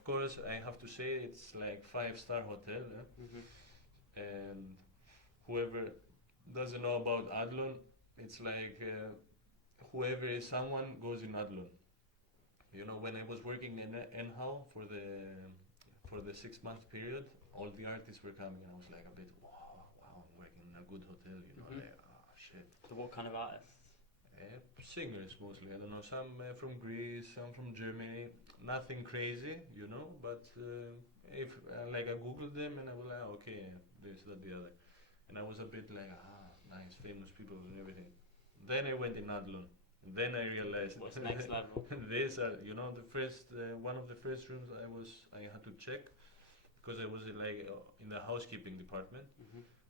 of course, I have to say it's like 5-star hotel, and whoever doesn't know about Adlon, it's like whoever is someone goes in Adlon. You know, when I was working in NHOW for the 6 month period, all the artists were coming, and I was like a bit, wow, I'm working in a good hotel, you know, like, oh shit. So what kind of artists? Singers mostly. I don't know, some from Greece, some from Germany. Nothing crazy, you know. But if like I googled them and I was like, okay, this, that, the other, and I was a bit like, nice, famous people and everything. Then I went in Adlon. And then I realized What's next level? these are, you know, the first one of the first rooms I had to check because I was like in the housekeeping department.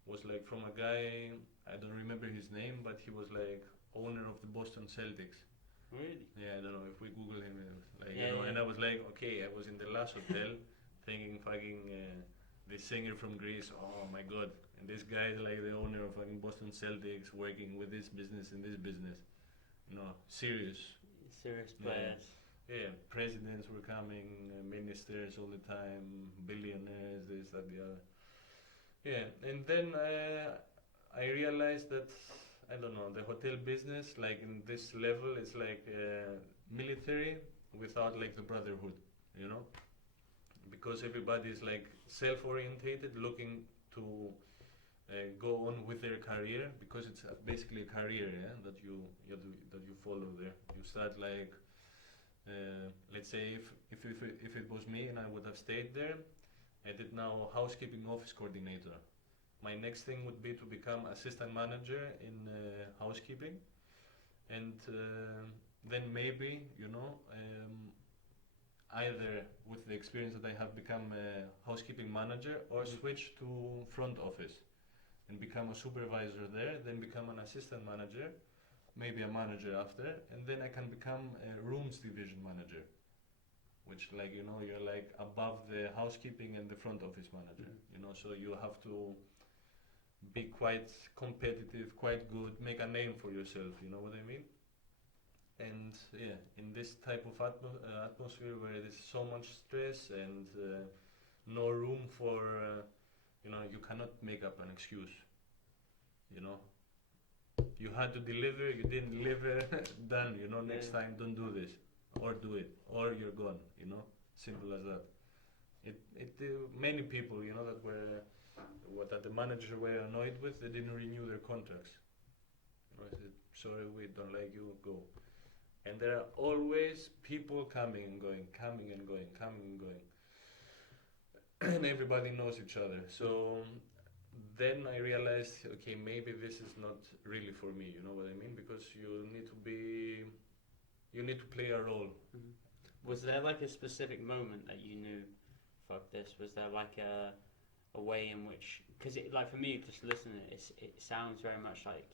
Was like from a guy, I don't remember his name, but he was like owner of the Boston Celtics. Really? Yeah, I don't know if we Google him, like, Yeah, you know, yeah. and I was like, okay, I was in the last hotel, thinking fucking the singer from Greece. Oh my god! And this guy is like the owner of fucking Boston Celtics, working with this business and this business. You know, serious. Serious players. Yeah, presidents were coming, ministers all the time, billionaires, this, that, the other. Yeah, and then I realized that I don't know, the hotel business, like in this level, it's like military without like the brotherhood, you know, because everybody is like self-orientated, looking to go on with their career, because it's basically a career, yeah, that you follow there. You start like, let's say if it was me and I would have stayed there, I did now housekeeping office coordinator. My next thing would be to become assistant manager in housekeeping, and then maybe, you know, either with the experience that I have, become a housekeeping manager, or switch to front office and become a supervisor there, then become an assistant manager, maybe a manager after, and then I can become a rooms division manager, which, like, you know, you're like above the housekeeping and the front office manager, you know, so you have to be quite competitive, quite good, make a name for yourself, you know what I mean? And yeah, in this type of atmosphere where there's so much stress and no room for, you know, you cannot make up an excuse, you know? You had to deliver, you didn't deliver, done, you know, next time don't do this, or do it, or you're gone, you know? Simple as that. Many people, you know, that the manager were annoyed with, they didn't renew their contracts. I said, sorry, we don't like you, go. And there are always people coming and going, coming and going, coming and going. And everybody knows each other. So then I realized, okay, maybe this is not really for me, you know what I mean? Because you need to play a role. Was there like a specific moment that you knew, fuck this? Was there like a way in which, because like for me, just listening, it sounds very much like,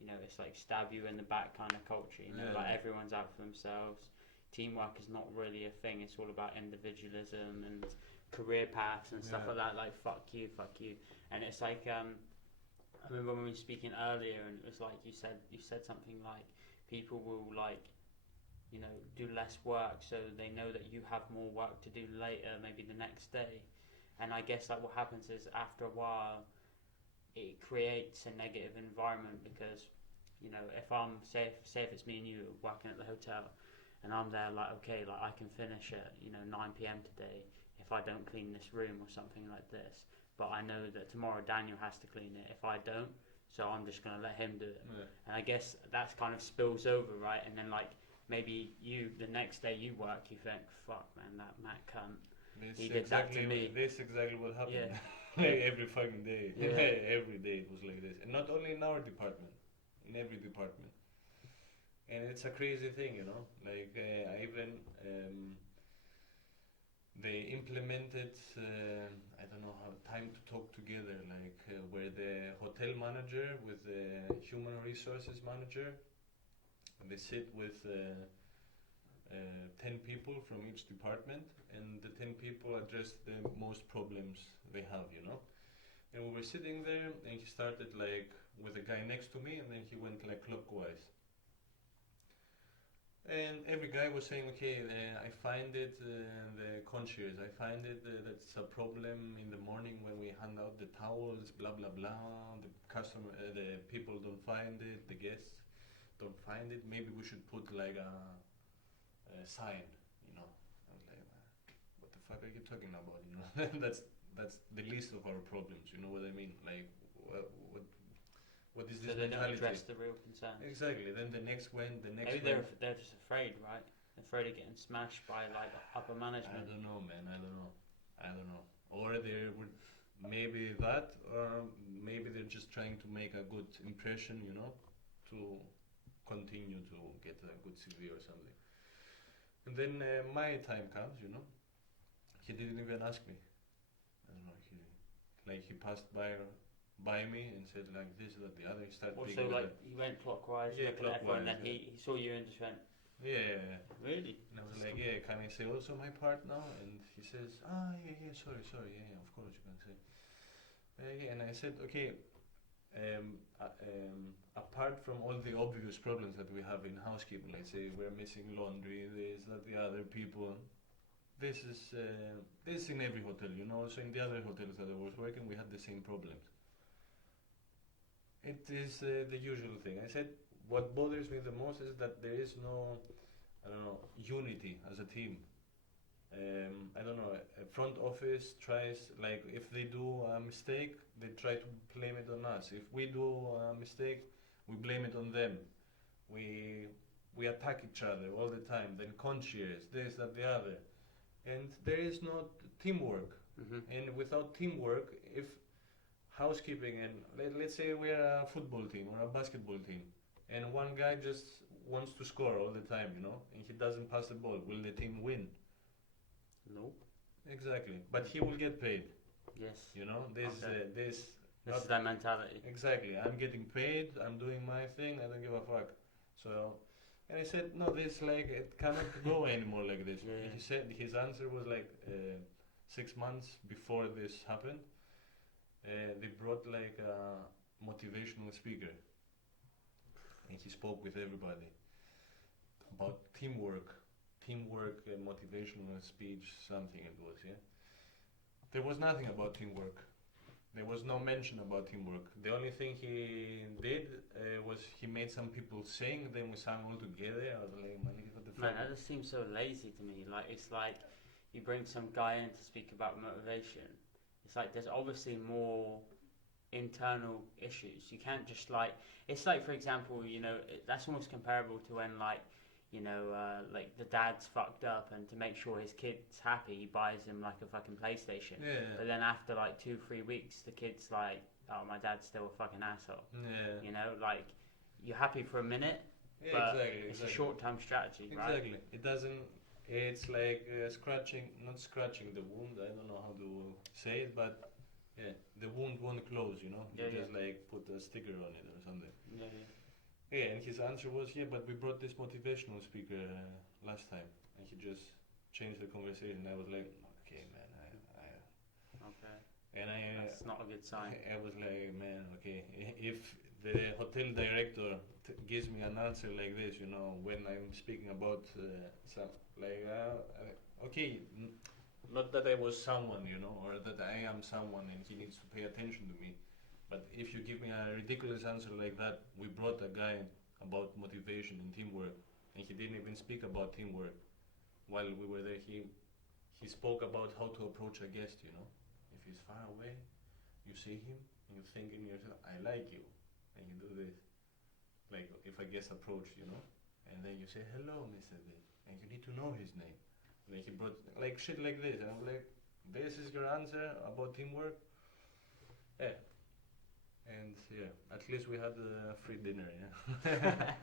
you know, it's like stab you in the back kind of culture, you know, like everyone's out for themselves. Teamwork is not really a thing. It's all about individualism and career paths and stuff like that. Like fuck you. And it's like, I remember when we were speaking earlier, and it was like you said something like people will, like, you know, do less work so they know that you have more work to do later, maybe the next day. And I guess like what happens is after a while, it creates a negative environment, because, you know, if I'm say if it's me and you working at the hotel, and I'm there like, okay, like I can finish at, you know, 9 p.m. today if I don't clean this room or something like this, but I know that tomorrow Daniel has to clean it if I don't, so I'm just gonna let him do it. And I guess that's kind of spills over, right? And then like maybe you, the next day you work, you think, fuck man, that Matt cunt, he did that to me. This exactly what happened. Yeah. Every fucking day. Every day it was like this. And not only in our department, in every department. And it's a crazy thing, you know. Like I even they implemented I don't know how, time to talk together, like where the hotel manager with the human resources manager, they sit with 10 people from each department, and the 10 people address the most problems they have, you know. And we were sitting there, and he started like with the guy next to me, and then he went like clockwise. And every guy was saying, okay, I find it, the concierge, I find it that's a problem in the morning when we hand out the towels, blah blah blah. The people don't find it, the guests don't find it. Maybe we should put like a sign, you know. I was like, what the fuck are you talking about? You know, that's the least of our problems. You know what I mean? Like, what is this So they don't mentality? address the real concerns. Exactly. Then the next Maybe they're just afraid, right? Afraid of getting smashed by like upper management. I don't know, man. I don't know. Or they would maybe that, or maybe they're just trying to make a good impression, you know, to continue to get a good CV or something. And then my time comes, you know. He didn't even ask me. I don't know. He passed by me and said like this, that, the other. He started. Also, like he went clockwise, Yeah, looking at everyone, and then clockwise, he saw you and just went, Yeah. really? And I was like, yeah, can I say also my part now? And he says, yeah, sorry, yeah, of course you can say. Yeah, and I said, okay, apart from all the obvious problems that we have in housekeeping, let's say we're missing laundry, this, that, the other people. This is in every hotel, you know. Also in the other hotels that I was working, we had the same problems. It is the usual thing. I said, what bothers me the most is that there is no, I don't know, unity as a team. I don't know, a front office tries, like, if they do a mistake, they try to blame it on us. If we do a mistake, we blame it on them. We attack each other all the time. Then concierge, this, that, the other. And there is no teamwork. And without teamwork, if housekeeping and let's say we're a football team or a basketball team, and one guy just wants to score all the time, you know, and he doesn't pass the ball, will the team win? Nope. Exactly. But he will get paid. Yes. You know, this is their mentality. Exactly. I'm getting paid. I'm doing my thing. I don't give a fuck. So, and I said, no, this like it cannot go anymore like this. Yeah. He said his answer was like 6 months before this happened. They brought like a motivational speaker, and he spoke with everybody about teamwork, motivational speech, something it was, yeah. There was nothing about teamwork. There was no mention about teamwork. The only thing he did was he made some people sing, then we sang all together. I was like, man, what the fuck? Man, that just seems so lazy to me. Like, it's like you bring some guy in to speak about motivation. It's like there's obviously more internal issues. You can't just like, it's like, for example, you know, that's almost comparable to when like, you know, like the dad's fucked up, and to make sure his kid's happy, he buys him like a fucking PlayStation. Yeah. But then after like 2-3 weeks, the kid's like, oh, my dad's still a fucking asshole. Yeah. You know, like, you're happy for a minute, Yeah, but exactly. it's a short-term strategy, right? Exactly. It doesn't. It's like not scratching the wound. I don't know how to say it, but yeah, the wound won't close. You know, you just like put a sticker on it or something. Yeah. Yeah, and his answer was, yeah, but we brought this motivational speaker last time, and he just changed the conversation. I was like, okay, man, Okay. and That's not a good sign. I was like, man, okay, if the hotel director gives me an answer like this, you know, when I'm speaking about some, like, okay, not that I was someone, you know, or that I am someone and he needs to pay attention to me. But if you give me a ridiculous answer like that, we brought a guy about motivation and teamwork, and he didn't even speak about teamwork. While we were there, he spoke about how to approach a guest, you know. If he's far away, you see him, and you think in yourself, I like you, and you do this. Like, if a guest approached, you know, and then you say, hello, Mr. This, and you need to know his name. And then he brought, like, shit like this, and I'm like, this is your answer about teamwork? Yeah. And yeah, at least we had a free dinner, yeah.